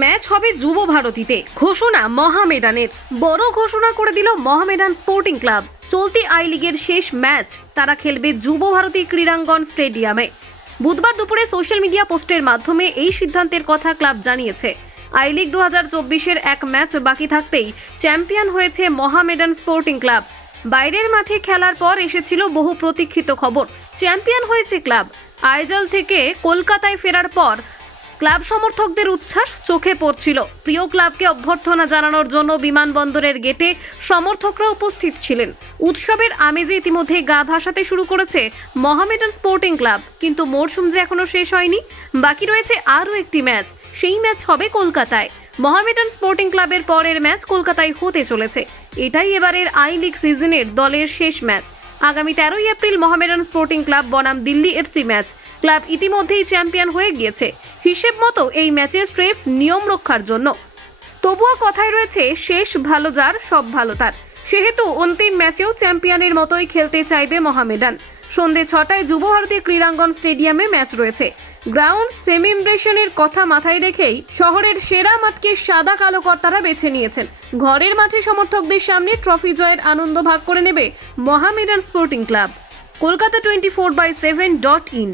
Match হবে যুব ভারতীতে, ঘোষণা মহামেডানের। বড় ঘোষণা করে দিল মহামেডান স্পোর্টিং ক্লাব। চলতি আই লিগের শেষ ম্যাচ তারা খেলবে যুব ভারতী ক্রীড়াঙ্গন স্টেডিয়ামে। বুধবার দুপুরে সোশ্যাল মিডিয়া পোস্টের মাধ্যমে এই সিদ্ধান্তের কথা ক্লাব জানিয়েছে। আই লিগ 2024-এর এক ম্যাচ বাকি থাকতেই চ্যাম্পিয়ন হয়েছে মহামেডান স্পোর্টিং ক্লাব। বাইরের মাঠে খেলার পর এসেছিল বহু প্রতীক্ষিত খবর, চ্যাম্পিয়ন হয়েছে ক্লাব। আইজল থেকে কলকাতায় ফেরার পর ক্লাব সমর্থকদের উচ্ছ্বাস চোখে পড়ছিল। প্রিয় ক্লাবকে অভ্যর্থনা জানানোর জন্য বিমানবন্দরের গেটে সমর্থকরা উপস্থিত ছিলেন। উৎসবের আমেজে ইতিমধ্যে গা ভাসাতে শুরু করেছে মহামেডান স্পোর্টিং ক্লাব। কিন্তু মরশুম যে এখনো শেষ হয়নি, বাকি রয়েছে আরও একটি ম্যাচ। সেই ম্যাচ হবে কলকাতায়। মহামেডান স্পোর্টিং ক্লাবের পরের ম্যাচ কলকাতায় হতে চলেছে। এটাই এবারের আই লিগ সিজনের দলের শেষ ম্যাচ। আগামী 13ই এপ্রিল মহামেডান স্পোর্টিং ক্লাব বনাম দিল্লি এফসি ম্যাচ। ক্লাব ইতিমধ্যেই চ্যাম্পিয়ন হয়ে গিয়েছে। হিসেব মতো এই ম্যাচের স্রেফ নিয়ম রক্ষার জন্য। তবুও কথায় রয়েছে, শেষ ভালো যার সব ভালো তার। সেহেতু অন্তিম ম্যাচেও চ্যাম্পিয়নের মতোই খেলতে চাইবে মহামেডান। সন্ধ্যে 6টায় যুব ভারতী ক্রীড়াঙ্গন স্টেডিয়ামে ম্যাচ রয়েছে। গ্রাউন্ড সেলিব্রেশনের কথা মাথায় রেখেই শহরের সেরা মাঠকে সাদা কালো কর্তারা বেছে নিয়েছেন। ঘরের মাঠে সমর্থকদের সামনে ট্রফি জয়ের আনন্দ ভাগ করে নেবে মহামেডান স্পোর্টিং ক্লাব। কলকাতা 24/7.in।